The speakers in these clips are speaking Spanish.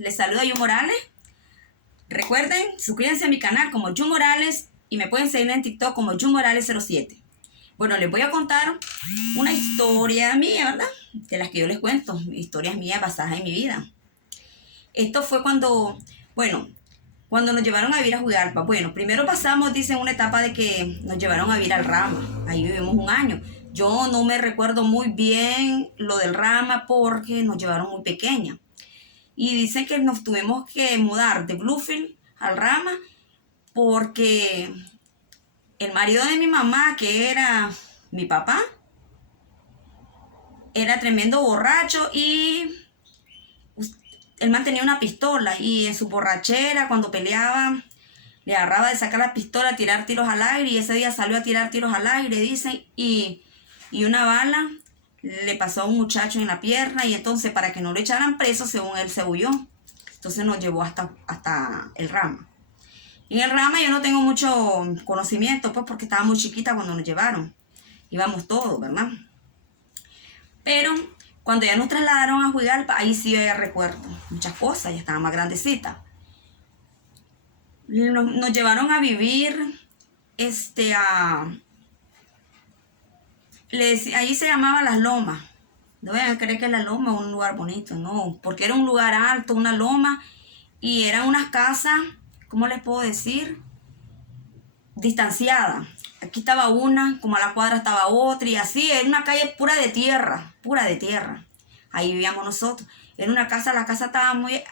Les saluda Yu Morales. Recuerden, suscríbanse a mi canal como Yu Morales y me pueden seguir en TikTok como Yu Morales 07. Bueno, les voy a contar una historia mía, ¿verdad? De las que yo les cuento, historias mías basadas en mi vida. Esto fue cuando nos llevaron a vivir a Juigalpa. Bueno, primero pasamos, dicen, una etapa de que nos llevaron a vivir al Rama. Ahí vivimos un año. Yo no me recuerdo muy bien lo del Rama porque nos llevaron muy pequeña. Y dicen que nos tuvimos que mudar de Bluefield al Rama porque el marido de mi mamá, que era mi papá, era tremendo borracho y él mantenía una pistola y en su borrachera, cuando peleaba, le agarraba de sacar la pistola, tirar tiros al aire, y ese día salió a tirar tiros al aire, dicen, y una bala le pasó a un muchacho en la pierna, y entonces para que no lo echaran preso, según él se huyó. Entonces nos llevó hasta el Rama. En el Rama yo no tengo mucho conocimiento, pues porque estaba muy chiquita cuando nos llevaron. Íbamos todos, ¿verdad? Pero cuando ya nos trasladaron a Juigalpa, ahí sí yo ya recuerdo muchas cosas, ya estaba más grandecita. Nos llevaron a vivir, ahí se llamaba Las Lomas. No vayan a creer que La Loma es un lugar bonito, no, porque era un lugar alto, una loma, y eran unas casas, ¿cómo les puedo decir? Distanciadas. Aquí estaba una, como a la cuadra estaba otra, y así, era una calle pura de tierra. Ahí vivíamos nosotros. Era una casa, la casa estaba muy...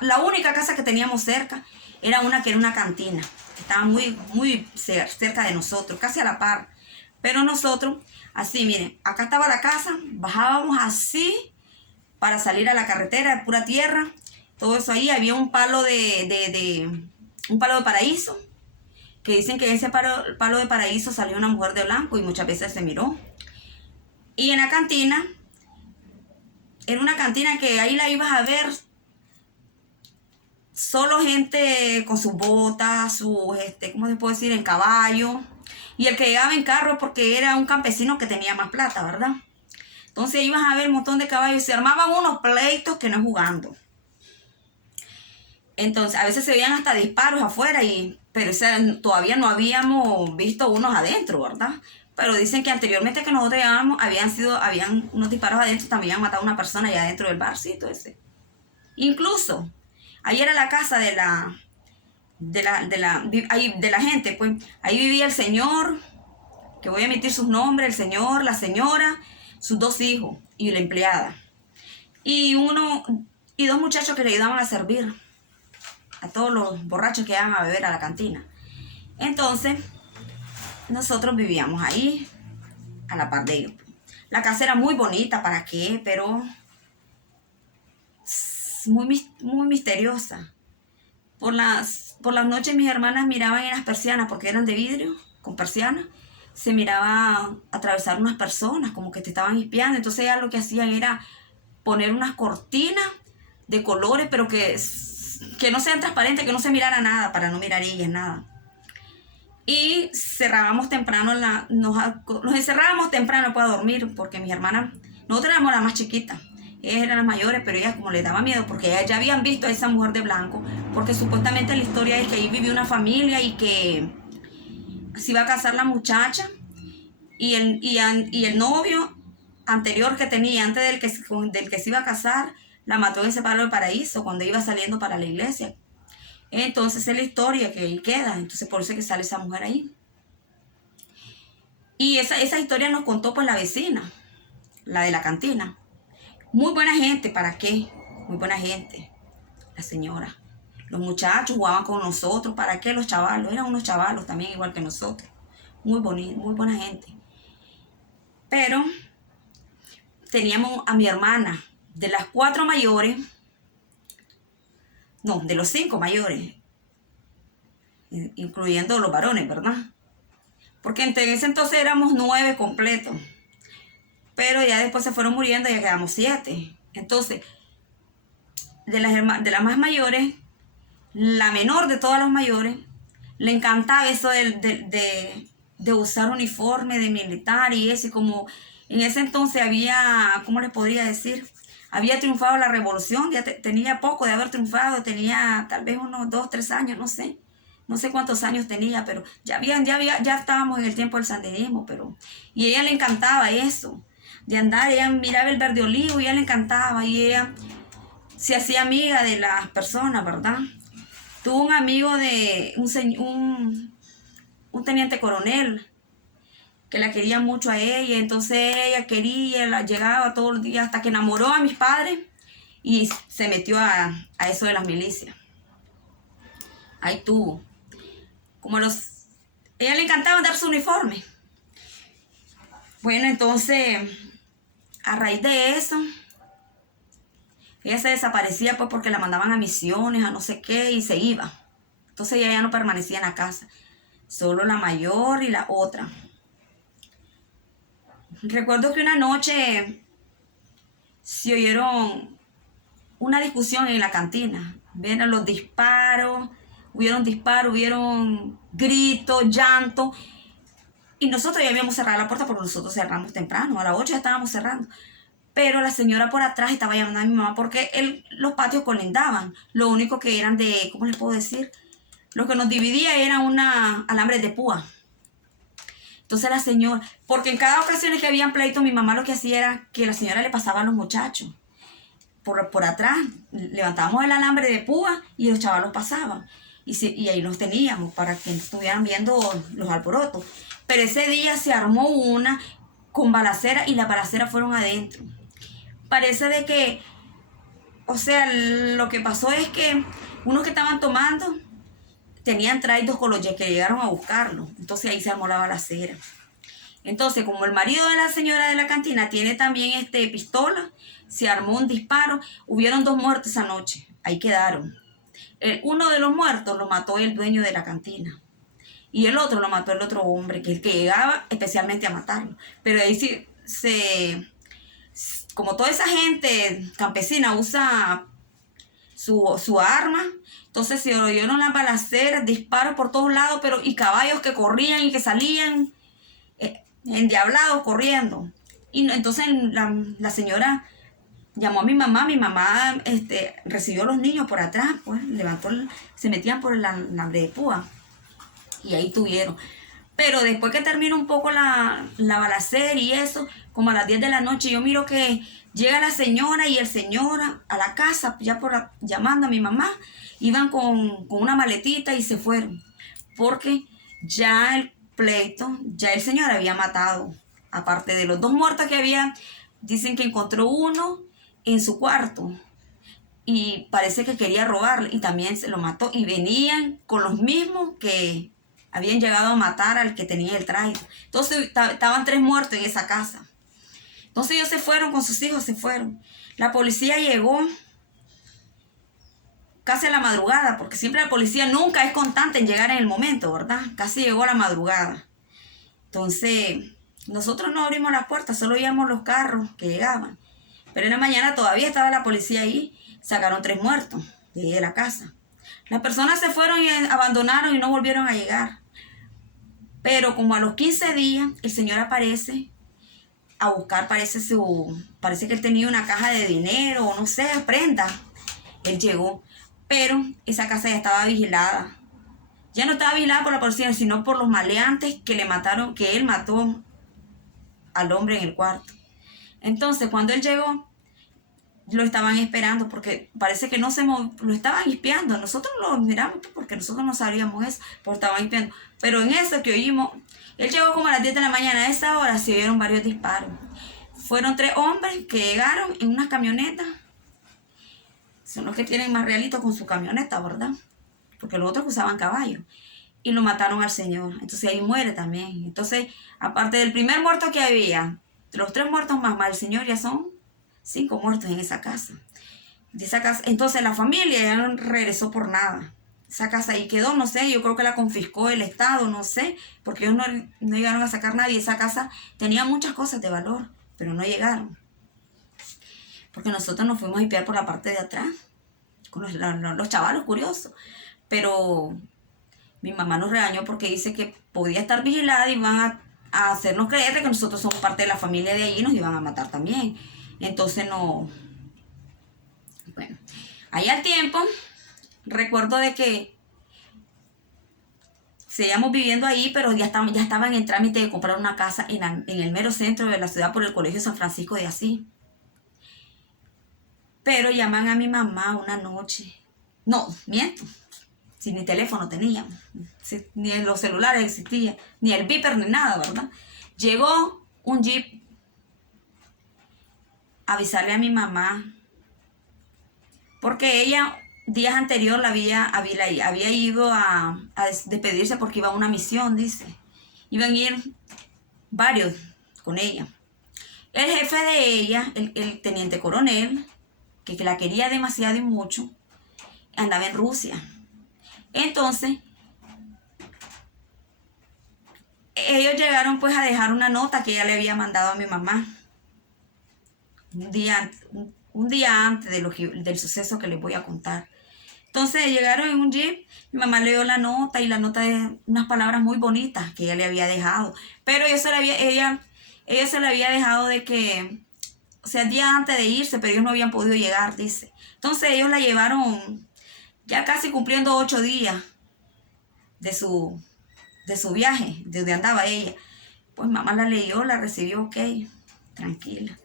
La única casa que teníamos cerca era una cantina, que estaba muy cerca de nosotros, casi a la par. Pero nosotros, así, miren, acá estaba la casa, bajábamos así para salir a la carretera de pura tierra. Todo eso ahí, había un palo de paraíso, que dicen que en ese palo de paraíso salió una mujer de blanco y muchas veces se miró. Y en la cantina, era una cantina que ahí la ibas a ver solo gente con sus botas, ¿cómo se puede decir? En caballo. Y el que llegaba en carro porque era un campesino que tenía más plata, ¿verdad? Entonces ibas a ver un montón de caballos y se armaban unos pleitos que no jugando. Entonces a veces se veían hasta disparos afuera, pero todavía no habíamos visto unos adentro, ¿verdad? Pero dicen que anteriormente que nosotros llegábamos, habían unos disparos adentro, también habían matado a una persona allá adentro del barcito ese. Incluso, ahí era la casa de la gente, pues. Ahí vivía el señor, que voy a emitir sus nombres, el señor, la señora, sus 2 hijos y la empleada. Y 2 muchachos que le ayudaban a servir a todos los borrachos que iban a beber a la cantina. Entonces, nosotros vivíamos ahí, a la par de ellos. La casa era muy bonita, ¿para qué? Pero muy misteriosa. Por las noches mis hermanas miraban en las persianas, porque eran de vidrio, con persianas. Se miraba atravesar unas personas, como que te estaban espiando. Entonces ellas lo que hacían era poner unas cortinas de colores, pero que no sean transparentes, que no se mirara nada, para no mirar ellas nada. Y cerrábamos temprano, nos encerrábamos temprano para dormir, porque mis hermanas, nosotros éramos las más chiquitas, ellas eran las mayores, pero ellas como les daba miedo, porque ellas ya habían visto a esa mujer de blanco, porque supuestamente la historia es que ahí vivía una familia y que se iba a casar la muchacha, y el novio anterior que tenía, antes del que se iba a casar, la mató en ese palo de paraíso cuando iba saliendo para la iglesia. Entonces es la historia que ahí queda. Entonces por eso es que sale esa mujer ahí. Y esa historia nos contó pues la vecina, la de la cantina. Muy buena gente, ¿para qué? Muy buena gente, la señora. Los muchachos jugaban con nosotros, ¿para qué? Los chavalos, eran unos chavalos también igual que nosotros. Muy bonito, muy buena gente. Pero teníamos a mi hermana, de las 4 mayores, no, de los 5 mayores, incluyendo los varones, ¿verdad? Porque en ese entonces éramos 9 completos, pero ya después se fueron muriendo y ya quedamos 7. Entonces, de las más mayores, la menor de todas las mayores, le encantaba eso de usar uniforme de militar y eso, y como en ese entonces había, ¿cómo les podría decir? había triunfado la revolución, ya tenía poco de haber triunfado, tenía tal vez unos 2, 3 años, no sé. No sé cuántos años tenía, pero ya estábamos en el tiempo del sandinismo, pero... Y a ella le encantaba eso, de andar, ella miraba el verde olivo y a ella le encantaba, y ella se hacía amiga de las personas, ¿verdad? Tuvo un amigo de un teniente coronel que la quería mucho a ella, entonces ella quería, la llegaba todos los días hasta que enamoró a mis padres y se metió a eso de las milicias. Ahí tuvo. Ella le encantaba dar su uniforme. Bueno, entonces, a raíz de eso, ella se desaparecía pues porque la mandaban a misiones, a no sé qué, y se iba. Entonces ella ya no permanecía en la casa. Solo la mayor y la otra. Recuerdo que una noche se oyeron una discusión en la cantina. Vieron los disparos, hubieron gritos, llanto. Y nosotros ya habíamos cerrado la puerta porque nosotros cerramos temprano, a las 8 ya estábamos cerrando. Pero la señora por atrás estaba llamando a mi mamá porque los patios colindaban. Lo único que eran de, ¿cómo les puedo decir? Lo que nos dividía era una alambre de púa. Entonces la señora, porque en cada ocasión que habían pleito, mi mamá lo que hacía era que la señora le pasaba a los muchachos por atrás. Levantábamos el alambre de púa y los chavalos pasaban. Y ahí los teníamos para que estuvieran viendo los alborotos. Pero ese día se armó una con balacera y las balaceras fueron adentro. Parece de que, o sea, lo que pasó es que unos que estaban tomando tenían traídos con los que llegaron a buscarlo. Entonces ahí se armó la balacera. Entonces, como el marido de la señora de la cantina tiene también pistola, se armó un disparo. Hubieron 2 muertos esa noche. Ahí quedaron. Uno de los muertos lo mató el dueño de la cantina. Y el otro lo mató el otro hombre, que es el que llegaba especialmente a matarlo. Pero ahí sí como toda esa gente campesina usa su arma, entonces se oyeron las balaceras, disparos por todos lados, y caballos que corrían y que salían endiablados corriendo. Y entonces la señora llamó a mi mamá recibió a los niños por atrás, pues se metían por el alambre de púa y ahí tuvieron. Pero después que termina un poco la balacera y eso, como a las 10 de la noche, yo miro que llega la señora y el señor a la casa, llamando a mi mamá, iban con una maletita y se fueron. Porque ya el pleito, ya el señor había matado. Aparte de los 2 muertos que había, dicen que encontró uno en su cuarto. Y parece que quería robarle y también se lo mató. Y venían con los mismos que habían llegado a matar al que tenía el traje. Entonces estaban 3 muertos en esa casa. Entonces ellos se fueron con sus hijos, se fueron. La policía llegó casi a la madrugada, porque siempre la policía nunca es constante en llegar en el momento, ¿verdad? Casi llegó a la madrugada. Entonces nosotros no abrimos las puertas, solo oíamos los carros que llegaban. Pero en la mañana todavía estaba la policía ahí, sacaron 3 muertos de la casa. Las personas se fueron y abandonaron y no volvieron a llegar. Pero como a los 15 días, el señor aparece a buscar, parece que él tenía una caja de dinero o no sé, prenda. Él llegó, pero esa casa ya estaba vigilada. Ya no estaba vigilada por la policía, sino por los maleantes que él mató al hombre en el cuarto. Entonces, cuando él llegó, lo estaban esperando porque parece que lo estaban espiando. Nosotros lo miramos porque nosotros no sabíamos eso, pero estaban espiando. Pero en eso que oímos, él llegó como a las 10 de la mañana. A esa hora se oyeron varios disparos. Fueron 3 hombres que llegaron en unas camionetas. Son los que tienen más realitos con su camioneta, ¿verdad? Porque los otros usaban caballos. Y lo mataron al señor. Entonces ahí muere también. Entonces, aparte del primer muerto que había, los 3 muertos más el señor, ya son 5 muertos en esa casa. Entonces la familia ya no regresó por nada. Esa casa ahí quedó, no sé, yo creo que la confiscó el Estado, no sé, porque ellos no llegaron a sacar nadie. Esa casa tenía muchas cosas de valor, pero no llegaron. Porque nosotros nos fuimos a espiar por la parte de atrás, con los chavalos curiosos. Pero mi mamá nos regañó porque dice que podía estar vigilada y iban a hacernos creer que nosotros somos parte de la familia de ahí y nos iban a matar también. Entonces no Bueno, ahí al tiempo, recuerdo de que seguíamos viviendo ahí, pero ya estaban en trámite de comprar una casa en el mero centro de la ciudad por el Colegio San Francisco de Asís. Pero llaman a mi mamá una noche. No, miento. Si ni teléfono teníamos, ni en los celulares existía, ni el beeper ni nada, ¿verdad? Llegó un jeep a avisarle a mi mamá, porque ella días anterior había ido a despedirse porque iba a una misión, dice. Iban a ir varios con ella. El jefe de ella, el teniente coronel, que la quería demasiado y mucho, andaba en Rusia. Entonces, ellos llegaron pues a dejar una nota que ella le había mandado a mi mamá un día antes del suceso que les voy a contar. Entonces llegaron en un jeep, mi mamá leyó la nota y la nota de unas palabras muy bonitas que ella le había dejado. Pero ella se le había dejado de que, o sea, el día antes de irse, pero ellos no habían podido llegar, dice. Entonces ellos la llevaron ya casi cumpliendo 8 días de su viaje, de donde andaba ella. Pues mamá la leyó, la recibió, ok, tranquila.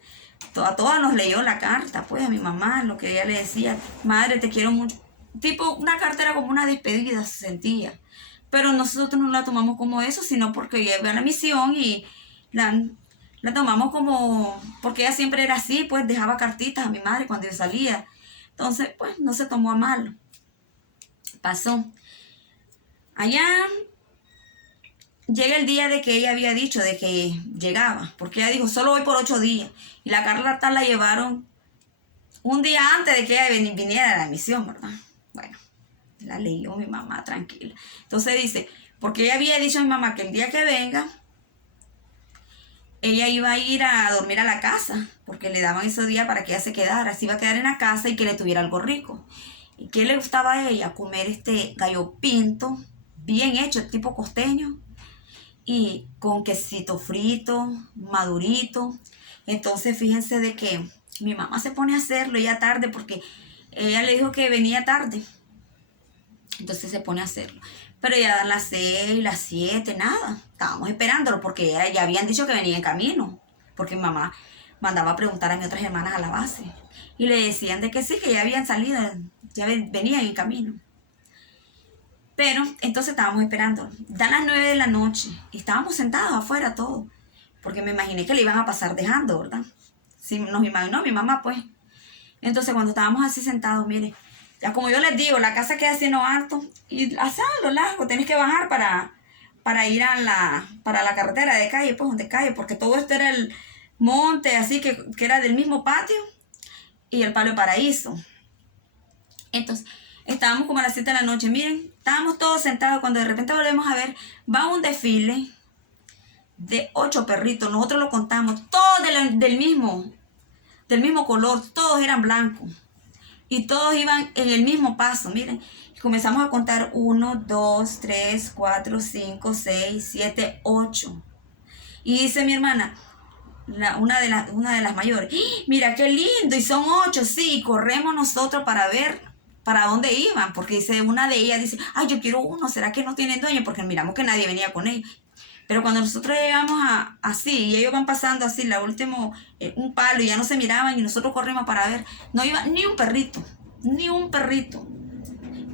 A todas nos leyó la carta, pues a mi mamá, lo que ella le decía, madre, te quiero mucho. Tipo, una carta era como una despedida, se sentía. Pero nosotros no la tomamos como eso, sino porque ella iba a la misión y la tomamos como, porque ella siempre era así, pues dejaba cartitas a mi madre cuando yo salía. Entonces, pues no se tomó a mal. Pasó. Allá llega el día de que ella había dicho de que llegaba, porque ella dijo, solo voy por 8 días. Y la carta la llevaron un día antes de que ella viniera a la misión, ¿verdad? Bueno, la leyó mi mamá tranquila. Entonces dice, porque ella había dicho a mi mamá que el día que venga, ella iba a ir a dormir a la casa, porque le daban esos días para que ella se quedara, se iba a quedar en la casa y que le tuviera algo rico. ¿Y qué le gustaba a ella? Comer gallo pinto, bien hecho, tipo costeño, y con quesito frito, madurito. Entonces fíjense de que mi mamá se pone a hacerlo ya tarde porque ella le dijo que venía tarde. Entonces se pone a hacerlo. Pero ya dan las 6, las 7, nada. Estábamos esperándolo porque ya habían dicho que venía en camino. Porque mi mamá mandaba a preguntar a mis otras hermanas a la base. Y le decían de que sí, que ya habían salido, ya venían en camino. Pero entonces estábamos esperando. Dan las 9 de la noche y estábamos sentados afuera todos. Porque me imaginé que le iban a pasar dejando, ¿verdad? Sí, nos imaginó mi mamá, pues. Entonces cuando estábamos así sentados, mire, ya como yo les digo, la casa queda así en lo alto y hacia lo largo tenés que bajar para ir para la carretera de calle, pues donde calle, porque todo esto era el monte, así que era del mismo patio y el Palo de Paraíso. Entonces, estábamos como a las 7 de la noche, miren, estábamos todos sentados cuando de repente volvemos a ver, va un desfile de 8 perritos, nosotros lo contamos, todos del mismo color, todos eran blancos y todos iban en el mismo paso, miren, y comenzamos a contar 1, 2, 3, 4, 5, 6, 7, 8 y dice mi hermana, una de las mayores, ¡ah! Mira qué lindo y son 8, sí, y corremos nosotros para ver para dónde iban, porque dice una de ellas, dice, ay, yo quiero uno, ¿será que no tienen dueño? Porque miramos que nadie venía con ellos. Pero cuando nosotros llegamos así, y ellos van pasando así, la última, un palo, y ya no se miraban, y nosotros corrimos para ver, no iba ni un perrito, ni un perrito.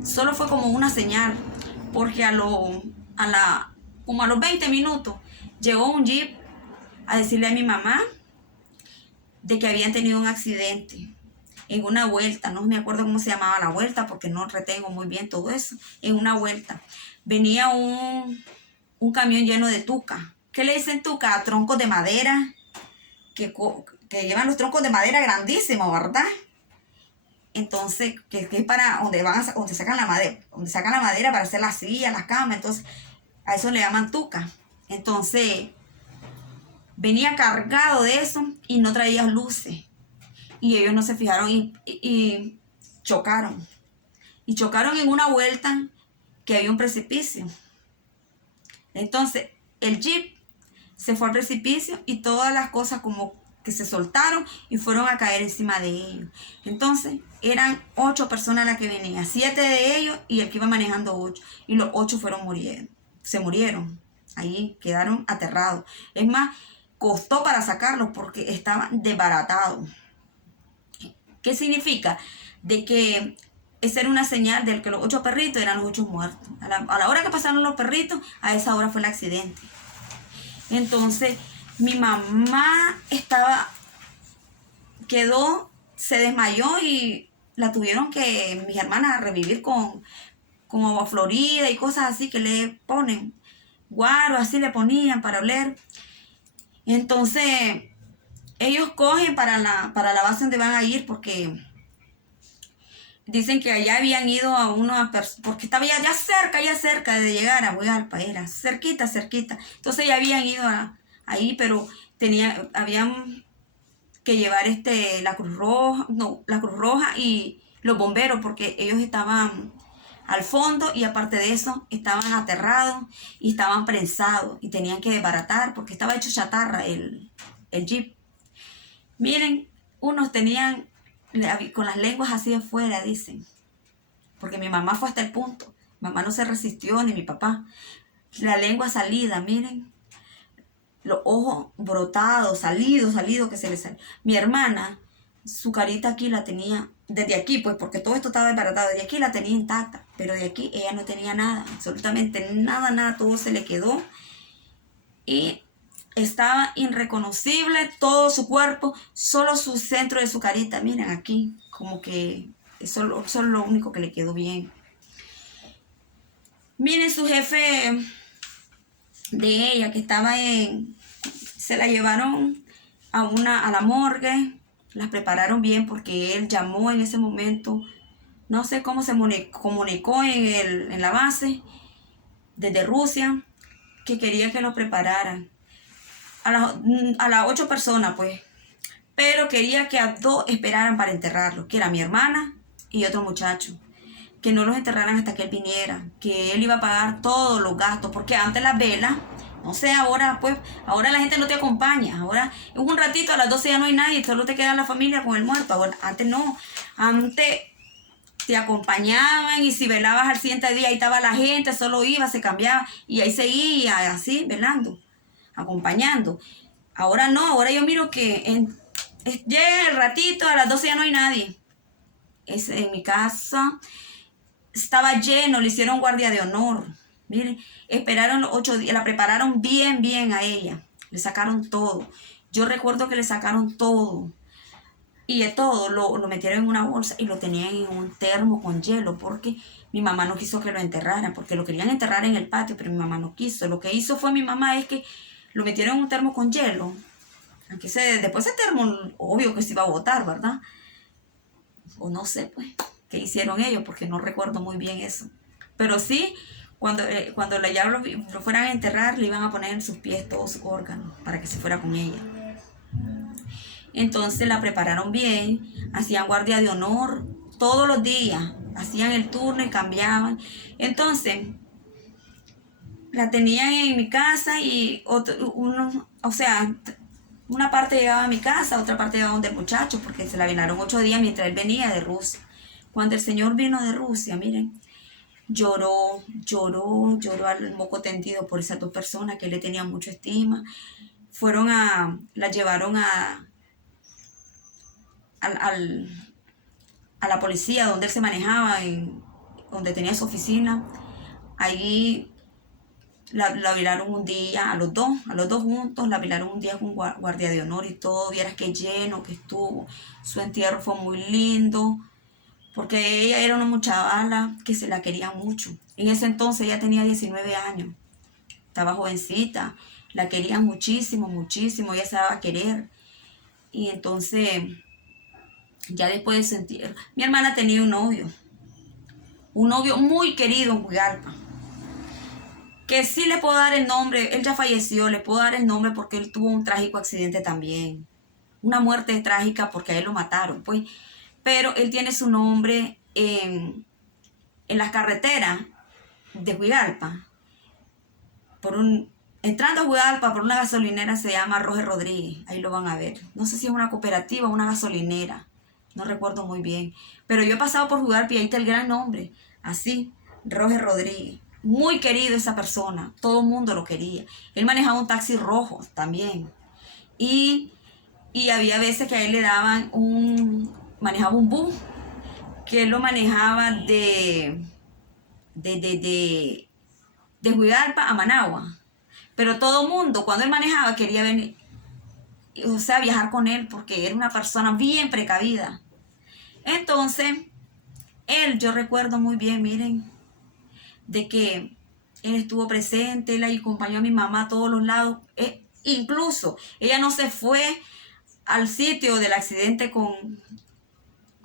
Solo fue como una señal, porque como a los 20 minutos, llegó un jeep a decirle a mi mamá de que habían tenido un accidente en una vuelta, no me acuerdo cómo se llamaba la vuelta, porque no retengo muy bien todo eso, en una vuelta. Venía un camión lleno de tuca. ¿Qué le dicen tuca? A troncos de madera, que llevan los troncos de madera grandísimos, ¿verdad? Entonces, que es para donde sacan la madera para hacer las sillas, las camas, entonces a eso le llaman tuca. Entonces, venía cargado de eso y no traía luces. Y ellos no se fijaron y chocaron. Y chocaron en una vuelta que había un precipicio. Entonces, el jeep se fue al precipicio y todas las cosas como que se soltaron y fueron a caer encima de ellos. Entonces eran 8 personas las que venían, 7 de ellos y el que iba manejando 8. Y los 8 se murieron. Ahí quedaron aterrados. Es más, costó para sacarlos porque estaban desbaratados. ¿Qué significa? De que esa era una señal de que los 8 perritos eran los 8 muertos. A la hora que pasaron los perritos, a esa hora fue el accidente. Entonces, mi mamá se desmayó y la tuvieron que mis hermanas revivir con agua florida y cosas así que le ponen. Guaro, así le ponían para oler. Entonces, ellos cogen para la base donde van a ir porque dicen que allá habían ido a porque estaba ya cerca de llegar a Huigalpa, era cerquita. Entonces ya habían ido ahí, pero habían que llevar la Cruz Roja y los bomberos, porque ellos estaban al fondo y aparte de eso estaban aterrados y estaban prensados y tenían que desbaratar porque estaba hecho chatarra el jeep. Miren, unos tenían con las lenguas así afuera, dicen, porque mi mamá fue hasta el punto. Mamá no se resistió, ni mi papá. La lengua salida, miren, los ojos brotados, salidos que se les salió. Mi hermana, su carita aquí la tenía, desde aquí, pues porque todo esto estaba desbaratado, desde aquí la tenía intacta, pero de aquí ella no tenía nada, absolutamente nada, todo se le quedó y estaba irreconocible todo su cuerpo, solo su centro de su carita, miren aquí, como que eso es lo único que le quedó bien. Miren, su jefe de ella que se la llevaron a la morgue, las prepararon bien porque él llamó en ese momento, no sé cómo se comunicó en la base desde Rusia, que quería que lo prepararan a las 8 personas, pues, pero quería que a 2 esperaran para enterrarlo, que era mi hermana y otro muchacho, que no los enterraran hasta que él viniera, que él iba a pagar todos los gastos, porque antes las velas, no sé, ahora pues, ahora la gente no te acompaña, ahora un ratito a las 12 ya no hay nadie, solo te queda la familia con el muerto. Ahora, antes no, antes te acompañaban y si velabas al siguiente día ahí estaba la gente, solo iba, se cambiaba y ahí seguía así, velando, acompañando. Ahora no, ahora yo miro que llega el ratito, a las 12 ya no hay nadie. En mi casa estaba lleno, le hicieron guardia de honor. Miren, esperaron los 8 días, la prepararon bien a ella. Le sacaron todo. Yo recuerdo que le sacaron todo. Y de todo lo metieron en una bolsa y lo tenían en un termo con hielo porque mi mamá no quiso que lo enterraran, porque lo querían enterrar en el patio, pero mi mamá no quiso. Lo que hizo fue mi mamá es que lo metieron en un termo con hielo. Aunque después ese termo, obvio que se iba a botar, ¿verdad? O no sé, pues, qué hicieron ellos, porque no recuerdo muy bien eso. Pero sí, cuando ya lo fueran a enterrar, le iban a poner en sus pies todos sus órganos para que se fuera con ella. Entonces la prepararon bien, hacían guardia de honor todos los días, hacían el turno y cambiaban. Entonces, la tenían en mi casa y una parte llegaba a mi casa, otra parte llegaba donde el muchacho, porque se la velaron 8 días mientras él venía de Rusia. Cuando el señor vino de Rusia, miren, lloró al moco tendido por esas 2 personas que le tenían mucha estima. La llevaron a la policía donde él se manejaba, donde tenía su oficina. Ahí la velaron un día, a los dos juntos, la velaron un día con guardia de honor y todo. Vieras qué lleno que estuvo. Su entierro fue muy lindo, porque ella era una muchavala que se la quería mucho. En ese entonces ella tenía 19 años, estaba jovencita, la querían muchísimo, ella se daba a querer. Y entonces, ya después de sentir, mi hermana tenía un novio muy querido en Huigalpa, que sí le puedo dar el nombre, él ya falleció, le puedo dar el nombre porque él tuvo un trágico accidente también, una muerte trágica porque a él lo mataron, pues, pero él tiene su nombre en las carreteras de Huigalpa, entrando a Jugalpa por una gasolinera se llama Roger Rodríguez, ahí lo van a ver. No sé si es una cooperativa o una gasolinera, no recuerdo muy bien. Pero yo he pasado por Jugalpa y ahí está el gran nombre, así, Roger Rodríguez. Muy querido esa persona, todo el mundo lo quería. Él manejaba un taxi rojo también. Y había veces que a él le daban manejaba un bus, que él lo manejaba de Juigalpa a Managua. Pero todo el mundo, cuando él manejaba, quería venir, o sea, viajar con él, porque era una persona bien precavida. Entonces, yo recuerdo muy bien, miren, de que él estuvo presente, él acompañó a mi mamá a todos los lados. Incluso, ella no se fue al sitio del accidente con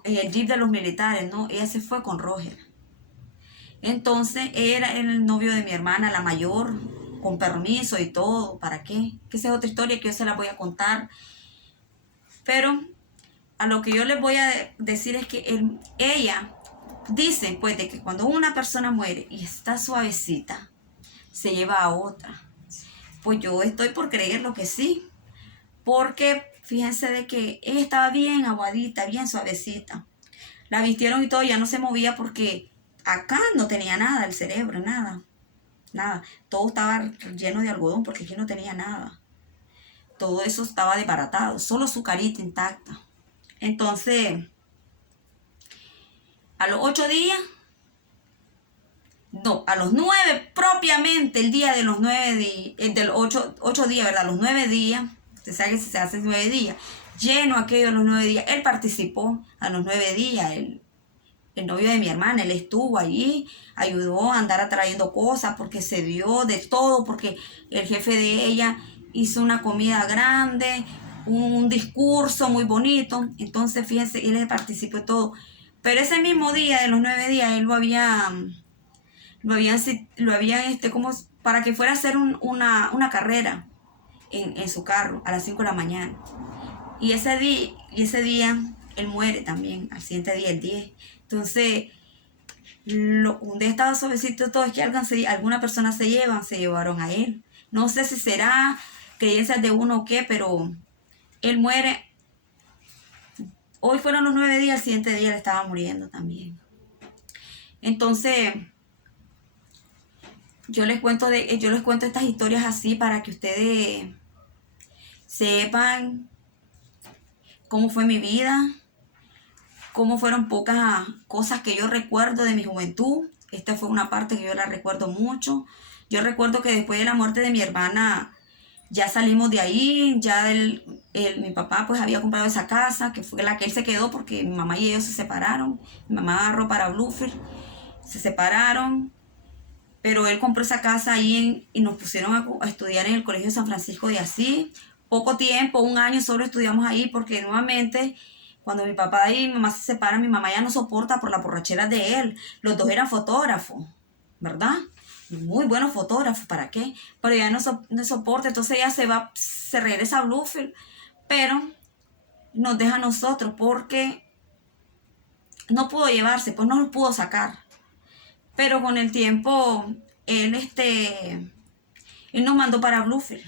el jeep de los militares, no, ella se fue con Roger. Entonces, era el novio de mi hermana, la mayor, con permiso y todo. ¿Para qué? Que esa es otra historia que yo se la voy a contar. Pero a lo que yo les voy a decir es que ella dice, pues, de que cuando una persona muere y está suavecita, se lleva a otra. Pues yo estoy por creer lo que sí. Porque fíjense de que ella estaba bien aguadita, bien suavecita. La vistieron y todo, ya no se movía porque acá no tenía nada, el cerebro, nada. Nada. Todo estaba lleno de algodón porque aquí no tenía nada. Todo eso estaba desbaratado, solo su carita intacta. Entonces, a los 8 días, no, a los 9 propiamente, el día de los 9 días, de los 8 días, ¿verdad? Los 9 días, usted sabe que se hace 9 días, lleno aquello de los 9 días. Él participó a los 9 días, el novio de mi hermana, él estuvo allí, ayudó a andar atrayendo cosas porque se dio de todo, porque el jefe de ella hizo una comida grande, un discurso muy bonito. Entonces, fíjense, él participó de todo. Pero ese mismo día, de los 9 días, él lo habían como para que fuera a hacer una carrera en su carro a las 5 de la mañana. Y ese día él muere también, al siguiente día, el 10. Entonces, un día estaba suavecito todo, es que alguna persona se llevaron a él. No sé si será creencias de uno o qué, pero él muere. Hoy fueron los 9 días, al siguiente día él estaba muriendo también. Entonces, yo les cuento estas historias así para que ustedes sepan cómo fue mi vida, cómo fueron pocas cosas que yo recuerdo de mi juventud. Esta fue una parte que yo la recuerdo mucho. Yo recuerdo que después de la muerte de mi hermana, ya salimos de ahí, ya mi papá pues había comprado esa casa, que fue la que él se quedó porque mi mamá y ellos se separaron. Mi mamá agarró para Bluefield, se separaron, pero él compró esa casa ahí y nos pusieron a estudiar en el Colegio San Francisco de Asís. Poco tiempo, 1 año solo estudiamos ahí porque nuevamente cuando mi papá y mi mamá se separan, mi mamá ya no soporta por la borrachera de él. Los dos eran fotógrafos, ¿verdad? Muy buenos fotógrafos, ¿para qué? Pero ya no soporta, entonces ella se regresa a Bluefield, pero nos deja a nosotros porque no pudo llevarse, pues no lo pudo sacar. Pero con el tiempo, él nos mandó para Bluefield.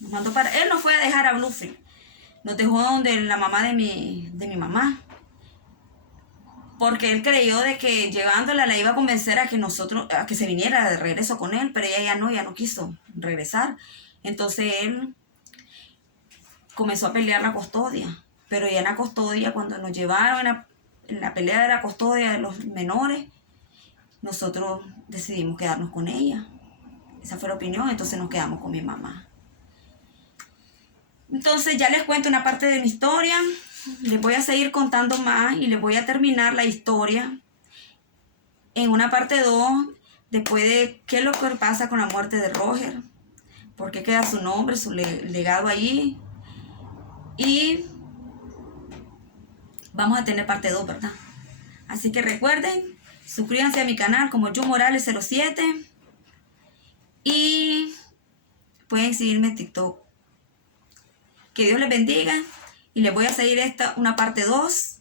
Él nos fue a dejar a Bluefield. Nos dejó donde la mamá de mi mamá. Porque él creyó de que llevándola la iba a convencer a que se viniera de regreso con él, pero ella ya no quiso regresar. Entonces él comenzó a pelear la custodia. Pero ya en la custodia, cuando nos llevaron en la pelea de la custodia de los menores, nosotros decidimos quedarnos con ella. Esa fue la opinión, entonces nos quedamos con mi mamá. Entonces ya les cuento una parte de mi historia. Les voy a seguir contando más y les voy a terminar la historia en una parte 2, después de qué es lo que pasa con la muerte de Roger, por qué queda su nombre, su legado allí. Y vamos a tener parte 2, ¿verdad? Así que recuerden, suscríbanse a mi canal como Yu Morales 07 y pueden seguirme en TikTok. Que Dios les bendiga y les voy a seguir una parte 2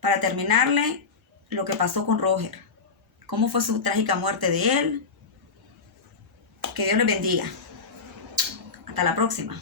para terminarle lo que pasó con Roger. Cómo fue su trágica muerte de él. Que Dios les bendiga. Hasta la próxima.